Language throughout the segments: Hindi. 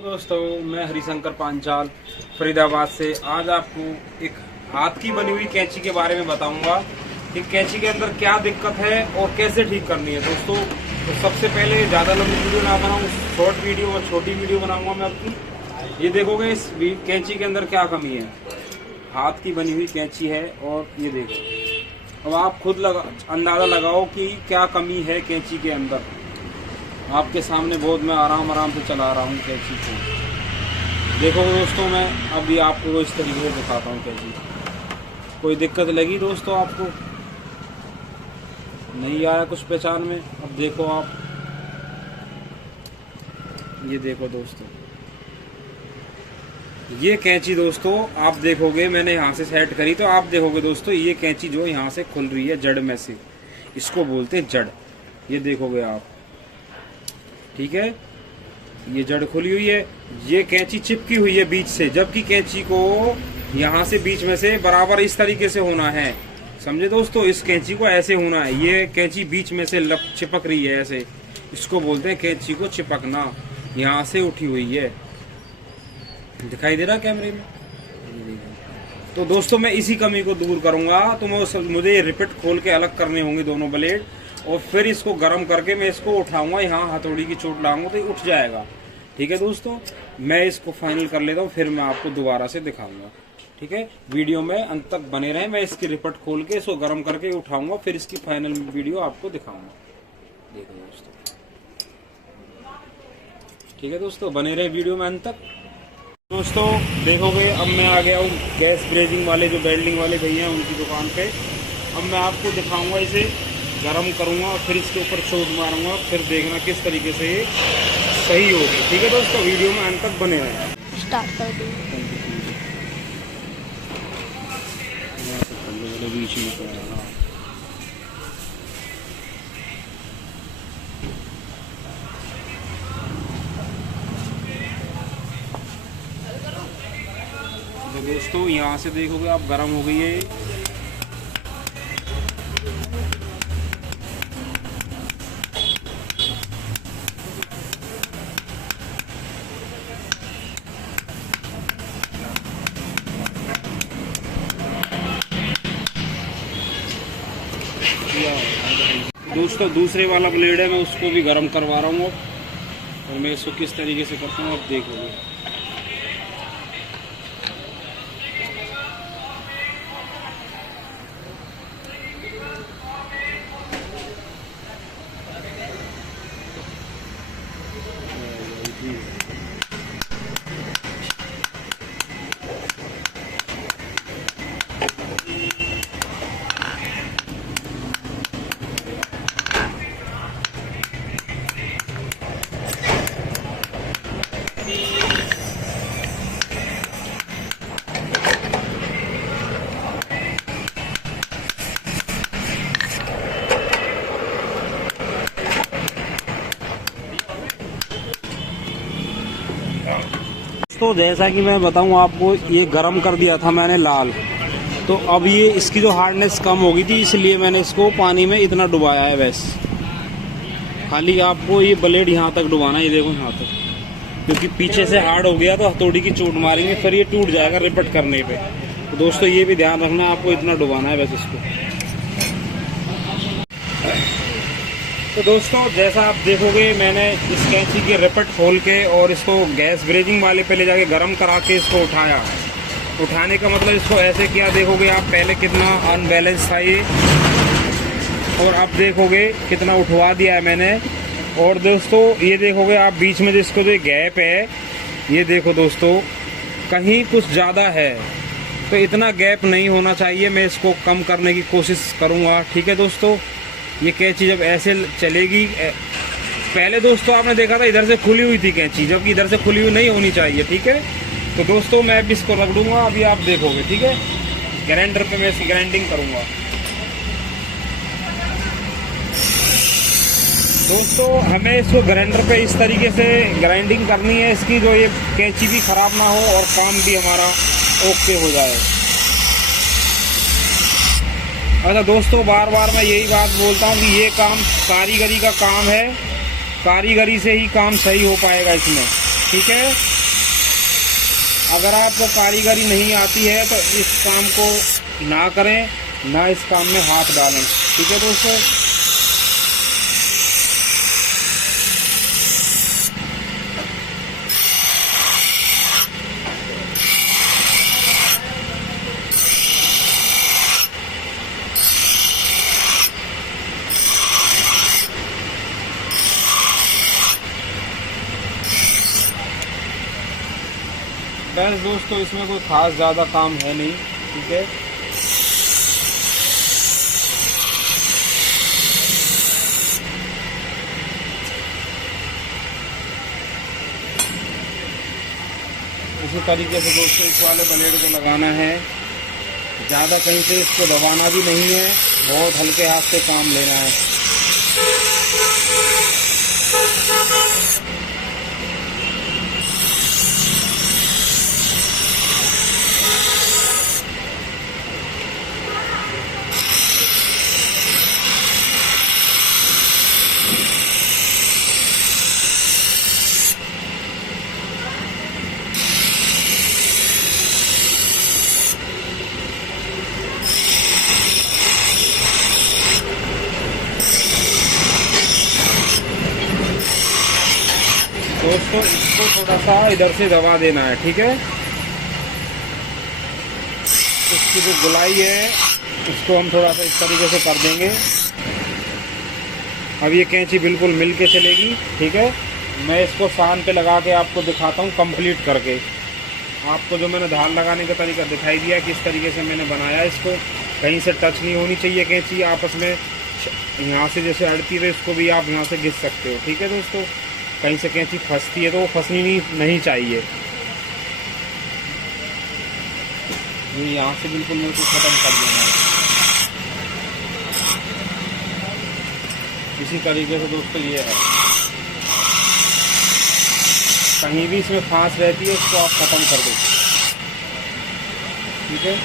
दोस्तों, मैं हरिशंकर पांचाल फरीदाबाद से आज आपको एक हाथ की बनी हुई कैंची के बारे में बताऊंगा कि कैंची के अंदर क्या दिक्कत है और कैसे ठीक करनी है। दोस्तों, तो सबसे पहले ज़्यादा लंबी वीडियो ना बनाऊं, शॉर्ट वीडियो और छोटी वीडियो बनाऊंगा मैं आपकी। ये देखोगे इस कैंची के अंदर क्या कमी है। हाथ की बनी हुई कैंची है और ये देखो, अब आप खुद अंदाज़ा लगाओ कि क्या कमी है कैंची के अंदर। आपके सामने बहुत मैं आराम से चला रहा हूँ कैंची को। देखो दोस्तों, मैं अभी आपको इस तरीके से दिखाता हूँ कैंची। कोई दिक्कत लगी दोस्तों आपको? नहीं आया कुछ पहचान में? अब देखो आप, ये देखो दोस्तों, ये कैंची दोस्तों आप देखोगे, मैंने यहाँ से सेट करी तो आप देखोगे दोस्तों, ये कैंची जो यहाँ से खुल रही है जड़ में से, इसको बोलते हैं जड़। ये देखोगे आप, ठीक है, ये जड़ खुली हुई है, ये कैंची चिपकी हुई है बीच से, जबकि कैंची को यहाँ से बीच में से बराबर इस तरीके से होना है। समझे दोस्तों, इस कैंची को ऐसे होना है। ये कैंची बीच में से चिपक रही है ऐसे, इसको बोलते हैं कैंची को चिपकना। यहाँ से उठी हुई है, दिखाई दे रहा कैमरे में? तो दोस्तों, मैं इसी कमी को दूर करूंगा। तो मुझे रिपीट खोल के अलग करने होंगे दोनों ब्लेड, और फिर इसको गर्म करके मैं इसको उठाऊंगा। यहाँ हथौड़ी की चोट लगाऊंगा तो ये उठ जाएगा। ठीक है दोस्तों, मैं इसको फाइनल कर लेता हूँ, फिर मैं आपको दोबारा से दिखाऊंगा। ठीक है, वीडियो में अंत तक बने रहें। मैं इसकी रिपीट खोल के इसको गर्म करके उठाऊंगा, फिर इसकी फाइनल वीडियो आपको दिखाऊंगा। देखो दोस्तों, ठीक है दोस्तों, बने रहे वीडियो में अंत तक। दोस्तों देखोगे, अब मैं आ गया हूँ गैस ब्रेजिंग वाले जो वेल्डिंग वाले भैया हैं उनकी दुकान पे। अब मैं आपको दिखाऊंगा, इसे गरम करूंगा और फिर इसके ऊपर चोट मारूंगा, फिर देखना किस तरीके से ये सही होगी। ठीक है दोस्तों, वीडियो में अंत तक बने रहें। स्टार्ट कर दो। बीच में तो दोस्तों, यहाँ से देखोगे आप, गरम हो गई है। दोस्तों, दूसरे वाला ब्लेड है, मैं उसको भी गर्म करवा रहा हूँ और मैं इसको किस तरीके से करता हूँ आप देखोगे। तो जैसा कि मैं बताऊं आपको, ये गरम कर दिया था मैंने लाल, तो अब ये इसकी जो हार्डनेस कम हो गई थी, इसलिए मैंने इसको पानी में इतना डुबाया है। वैसे खाली आपको ये ब्लेड यहाँ तक डुबाना है, ये देखो यहाँ तक, क्योंकि पीछे से हार्ड हो गया तो हथौड़ी की चोट मारेंगे, फिर ये टूट जाएगा रिपीट करने पे। तो दोस्तों, ये भी ध्यान रखना, आपको इतना डुबाना है वैसे इसको। तो दोस्तों, जैसा आप देखोगे, मैंने इस कैंची की रिपीट खोल के और इसको गैस ब्रेजिंग वाले पे ले जाके गर्म करा के इसको उठाया। उठाने का मतलब इसको ऐसे किया, देखोगे आप पहले कितना अनबैलेंस था ये, और अब देखोगे कितना उठवा दिया है मैंने। और दोस्तों, ये देखोगे आप बीच में जिसको जो गैप है, ये देखो दोस्तों, कहीं कुछ ज़्यादा है, तो इतना गैप नहीं होना चाहिए। मैं इसको कम करने की कोशिश करूँगा। ठीक है दोस्तों, ये कैंची जब ऐसे चलेगी, पहले दोस्तों आपने देखा था इधर से खुली हुई थी कैंची, जबकि इधर से खुली हुई नहीं होनी चाहिए। ठीक है, तो दोस्तों मैं अभी इसको रख दूंगा, अभी आप देखोगे। ठीक है, ग्राइंडर पे मैं इसकी ग्राइंडिंग करूंगा। दोस्तों, हमें इसको ग्राइंडर पे इस तरीके से ग्राइंडिंग करनी है इसकी, जो ये कैंची भी खराब ना हो और काम भी हमारा ओके हो जाए। अच्छा दोस्तों, बार बार मैं यही बात बोलता हूँ कि ये काम कारीगरी का काम है, कारीगरी से ही काम सही हो पाएगा इसमें। ठीक है। अगर आपको कारीगरी नहीं आती है तो इस काम को ना करें, ना इस काम में हाथ डालें, ठीक है दोस्तों। बस दोस्तों इसमें कोई खास ज़्यादा काम है नहीं, ठीक है। इसी तरीके से दोस्तों इस वाले ब्लेड को लगाना है। ज़्यादा कहीं से इसको दबाना भी नहीं है, बहुत हल्के हाथ से काम लेना है। दोस्तों इसको थोड़ा सा इधर से दबा देना है, ठीक है। इसकी जो गुलाई है इसको हम थोड़ा सा इस तरीके से कर देंगे। अब ये कैंची बिल्कुल मिल के चलेगी, ठीक है। मैं इसको सान पे लगा के आपको दिखाता हूँ कंप्लीट करके। आपको जो मैंने धार लगाने का तरीका दिखाई दिया किस तरीके से मैंने बनाया, इसको कहीं से टच नहीं होनी चाहिए कैंची आपस में। यहाँ से जैसे अड़ती है इसको भी आप यहाँ से घिस सकते हो, ठीक है दोस्तों। कहीं से कैंची फंसती है तो वो फंसनी नहीं चाहिए। ये यहाँ से बिल्कुल मेरे को ख़त्म कर देना है। इसी तरीके से दोस्तों ये है, कहीं भी इसमें फांस रहती है उसको आप ख़त्म कर दो, ठीक है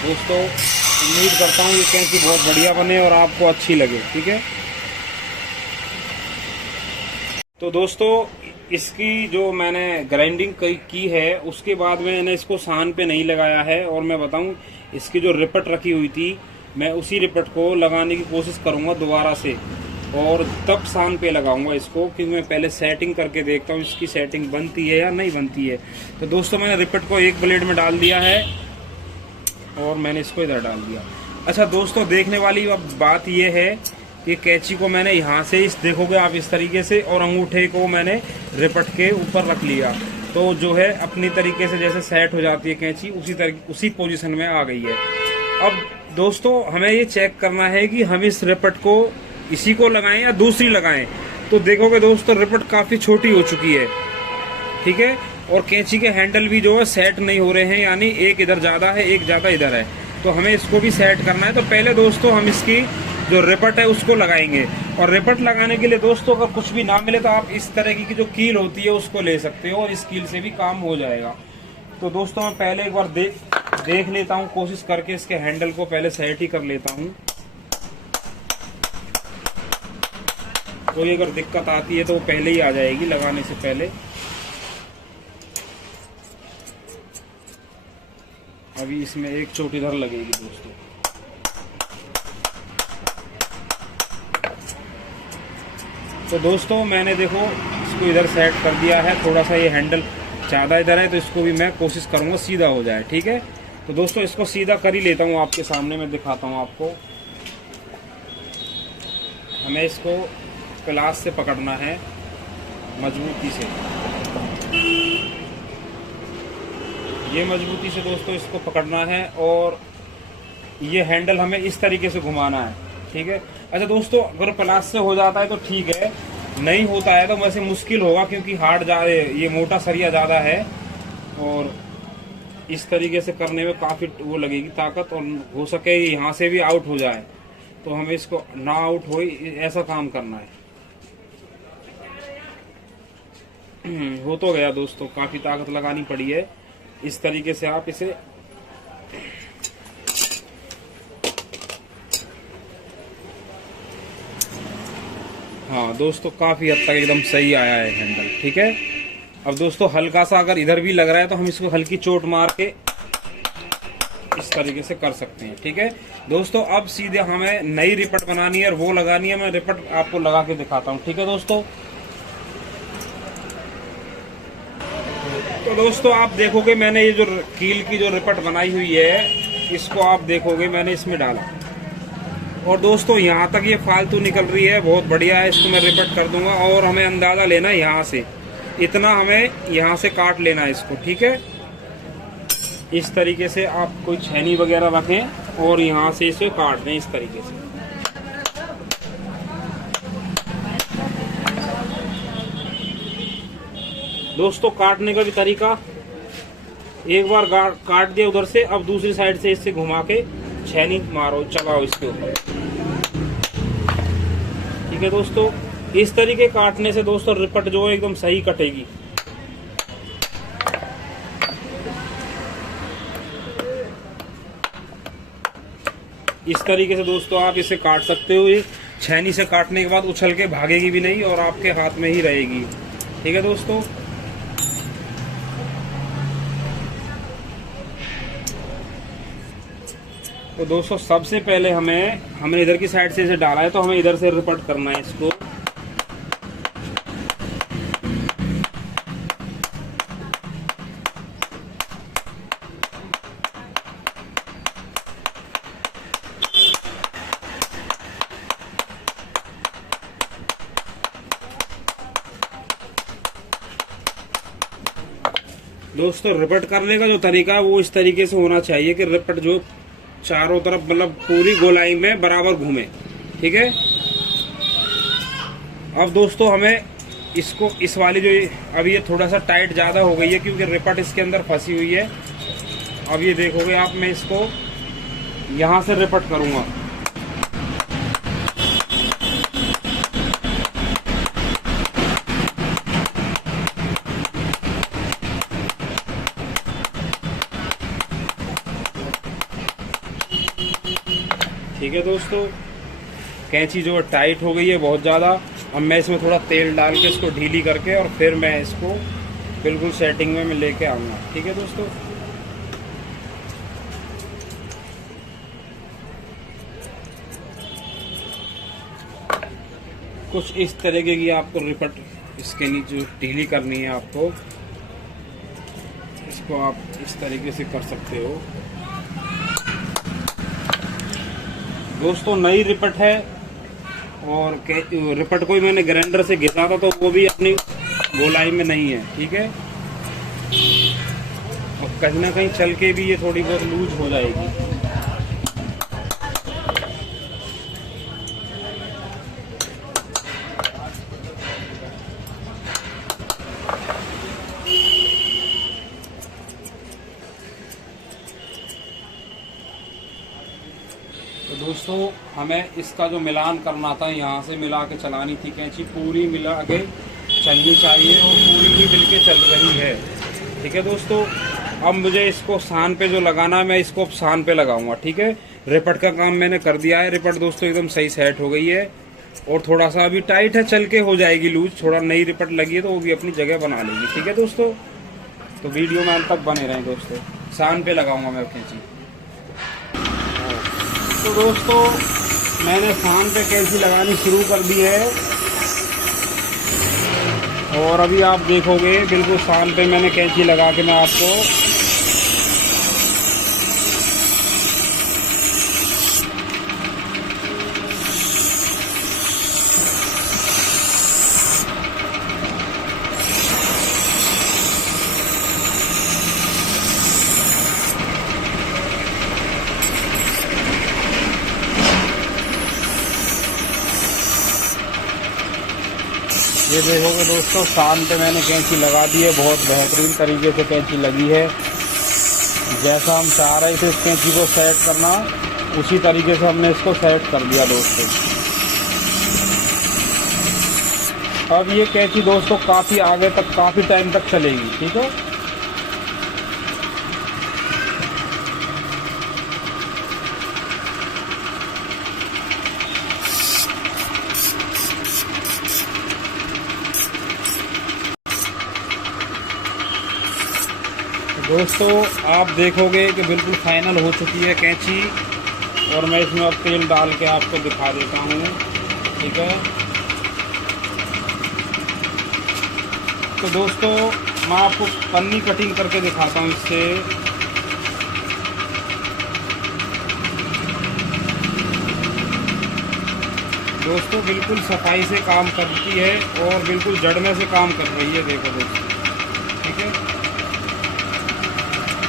दोस्तों। उम्मीद करता हूँ ये कैंची बहुत बढ़िया बने और आपको अच्छी लगे, ठीक है। तो दोस्तों इसकी जो मैंने ग्राइंडिंग की है उसके बाद मैंने इसको सान पे नहीं लगाया है। और मैं बताऊं इसकी जो रिपट रखी हुई थी मैं उसी रिपट को लगाने की कोशिश करूंगा दोबारा से, और तब सान पे लगाऊंगा इसको, क्योंकि मैं पहले सेटिंग करके देखता हूँ इसकी सेटिंग बनती है या नहीं बनती है। तो दोस्तों मैंने रिपट को एक ब्लेड में डाल दिया है और मैंने इसको इधर डाल दिया। अच्छा दोस्तों देखने वाली अब बात यह है कि कैंची को मैंने यहाँ से इस देखोगे आप इस तरीके से, और अंगूठे को मैंने रिपट के ऊपर रख लिया, तो जो है अपनी तरीके से जैसे सेट हो जाती है कैंची उसी पोजीशन में आ गई है। अब दोस्तों हमें ये चेक करना है कि हम इस रिपट को इसी को लगाएं या दूसरी लगाएं। तो देखोगे दोस्तों रिपट काफ़ी छोटी हो चुकी है, ठीक है। और कैंची के हैंडल भी जो है सेट नहीं हो रहे हैं, यानी एक इधर ज़्यादा है एक ज़्यादा इधर है। तो हमें इसको भी सेट करना है। तो पहले दोस्तों हम इसकी जो रिपट है उसको लगाएंगे। और रिपट लगाने के लिए दोस्तों अगर कुछ भी ना मिले तो आप इस तरह की जो कील होती है उसको ले सकते हो, और इस कील से भी काम हो जाएगा। तो दोस्तों मैं पहले एक बार देख लेता हूँ, कोशिश करके इसके हैंडल को पहले सेट ही कर लेता हूँ। कोई अगर दिक्कत आती है तो वो पहले ही आ जाएगी लगाने से पहले। अभी इसमें एक चोट इधर लगेगी दोस्तों। तो दोस्तों मैंने देखो इसको इधर सेट कर दिया है। थोड़ा सा ये हैंडल ज़्यादा इधर है तो इसको भी मैं कोशिश करूँगा सीधा हो जाए, ठीक है। तो दोस्तों इसको सीधा कर ही लेता हूँ, आपके सामने मैं दिखाता हूँ आपको। हमें इसको क्लास से पकड़ना है मजबूती से, ये मजबूती से दोस्तों इसको पकड़ना है, और ये हैंडल हमें इस तरीके से घुमाना है, ठीक है। अच्छा दोस्तों अगर प्लास से हो जाता है तो ठीक है, नहीं होता है तो वैसे मुश्किल होगा, क्योंकि हार्ड ये मोटा सरिया ज़्यादा है और इस तरीके से करने में काफ़ी वो लगेगी ताकत, और हो सके यहाँ से भी आउट हो जाए तो हमें इसको ना आउट हो ऐसा काम करना है। हो तो गया दोस्तों, काफ़ी ताकत लगानी पड़ी है। इस तरीके से आप इसे हाँ दोस्तों काफ़ी हद तक एकदम सही आया है हैंडल, ठीक है। अब दोस्तों हल्का सा अगर इधर भी लग रहा है तो हम इसको हल्की चोट मार के इस तरीके से कर सकते हैं। ठीक है दोस्तों, अब सीधे हमें नई रिपट बनानी है और वो लगानी है। मैं रिपट आपको लगा के दिखाता हूँ। ठीक है दोस्तों, तो दोस्तों आप देखोगे मैंने ये जो कील की जो रिपट बनाई हुई है, इसको आप देखोगे मैंने इसमें डाला, और दोस्तों यहाँ तक ये फालतू निकल रही है, बहुत बढ़िया है। इसको मैं रिपट कर दूंगा और हमें अंदाजा लेना है यहाँ से, इतना हमें यहाँ से काट लेना है इसको। ठीक है, इस तरीके से आप कोई छेनी वगैरह रखें और यहाँ से इसे काट दें इस तरीके से। दोस्तों काटने का भी तरीका, एक बार काट दिया उधर से, अब दूसरी साइड से इससे घुमा के छेनी मारो, चलाओ इसके ऊपर। ठीक है दोस्तों, इस तरीके काटने से दोस्तों रिपट जो है एकदम सही कटेगी। इस तरीके से दोस्तों आप इसे काट सकते हो। ये छेनी से काटने के बाद उछल के भागेगी भी नहीं और आपके हाथ में ही रहेगी। ठीक है दोस्तों, तो दोस्तों सबसे पहले हमने इधर की साइड से इसे डाला है, तो हमें इधर से रिपट करना है इसको। दोस्तों रिपट करने का जो तरीका है वो इस तरीके से होना चाहिए कि रिपट जो चारों तरफ मतलब पूरी गोलाई में बराबर घूमे। ठीक है, अब दोस्तों हमें इसको इस वाली जो अब ये थोड़ा सा टाइट ज़्यादा हो गई है क्योंकि रिपट इसके अंदर फंसी हुई है। अब ये देखोगे आप, मैं इसको यहाँ से रिपट करूँगा। ठीक है दोस्तों, कैंची जो टाइट हो गई है बहुत ज़्यादा। अब मैं इसमें थोड़ा तेल डाल के इसको ढीली करके और फिर मैं इसको बिल्कुल सेटिंग में मैं लेके आऊँगा। ठीक है दोस्तों, कुछ इस तरीके की आपको रिपट इसके नीचे ढीली करनी है आपको। इसको आप इस तरीके से कर सकते हो। दोस्तों नई रिपट है और रिपट को ही मैंने ग्राइंडर से घिसा था, तो वो भी अपनी गोलाई में नहीं है। ठीक है, और कहीं ना कहीं चल के भी ये थोड़ी बहुत लूज हो जाएगी। तो दोस्तों हमें इसका जो मिलान करना था, यहाँ से मिला के चलानी थी कैंची, पूरी मिला के चलनी चाहिए और पूरी ही मिलके चल रही है। ठीक है दोस्तों, अब मुझे इसको सान पे जो लगाना है मैं इसको सान पे लगाऊंगा। ठीक है, रिपट का काम मैंने कर दिया है। रिपट दोस्तों एकदम सही सेट हो गई है और थोड़ा सा अभी टाइट है, चल के हो जाएगी लूज। थोड़ा नई रिपट लगी है तो वो भी अपनी जगह बना लेगी। ठीक है दोस्तों, तो वीडियो में अंत तक बने रहें दोस्तों। सान पे लगाऊंगा मैं कैंची। तो दोस्तों मैंने सान पे कैंची लगानी शुरू कर दी है और अभी आप देखोगे बिल्कुल सान पे मैंने कैंची लगा के मैं आपको ये देखोगे दोस्तों सान पे मैंने कैंची लगा दी है। बहुत बेहतरीन तरीके से कैंची लगी है। जैसा हम चाह रहे थे इस कैंची को सेट करना, उसी तरीके से हमने इसको सेट कर दिया दोस्तों। अब ये कैंची दोस्तों काफ़ी आगे तक, काफ़ी टाइम तक चलेगी। ठीक है, दोस्तों आप देखोगे कि बिल्कुल फाइनल हो चुकी है कैंची, और मैं इसमें अब तेल डाल के आपको दिखा देता हूँ। ठीक है, तो दोस्तों मैं आपको पन्नी कटिंग करके दिखाता हूँ इससे। दोस्तों बिल्कुल सफाई से काम करती है और बिल्कुल जड़ में से काम कर रही है, देखो दोस्तों। ठीक है,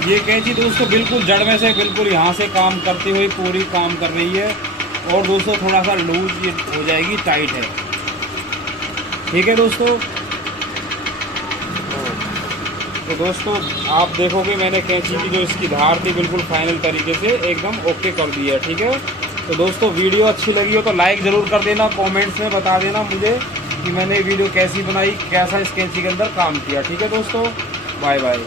ये कैंची दोस्तों बिल्कुल जड़ में से बिल्कुल यहाँ से काम करती हुई पूरी काम कर रही है। और दोस्तों थोड़ा सा लूज ये हो जाएगी, टाइट है। ठीक है दोस्तों, तो दोस्तों आप देखोगे मैंने कैंची की जो इसकी धार थी बिल्कुल फाइनल तरीके से एकदम ओके कर दी है। ठीक है, तो दोस्तों वीडियो अच्छी लगी हो तो लाइक ज़रूर कर देना, कमेंट्स में बता देना मुझे कि मैंने वीडियो कैसी बनाई, कैसा इस कैंची के अंदर काम किया। ठीक है दोस्तों, बाय बाय।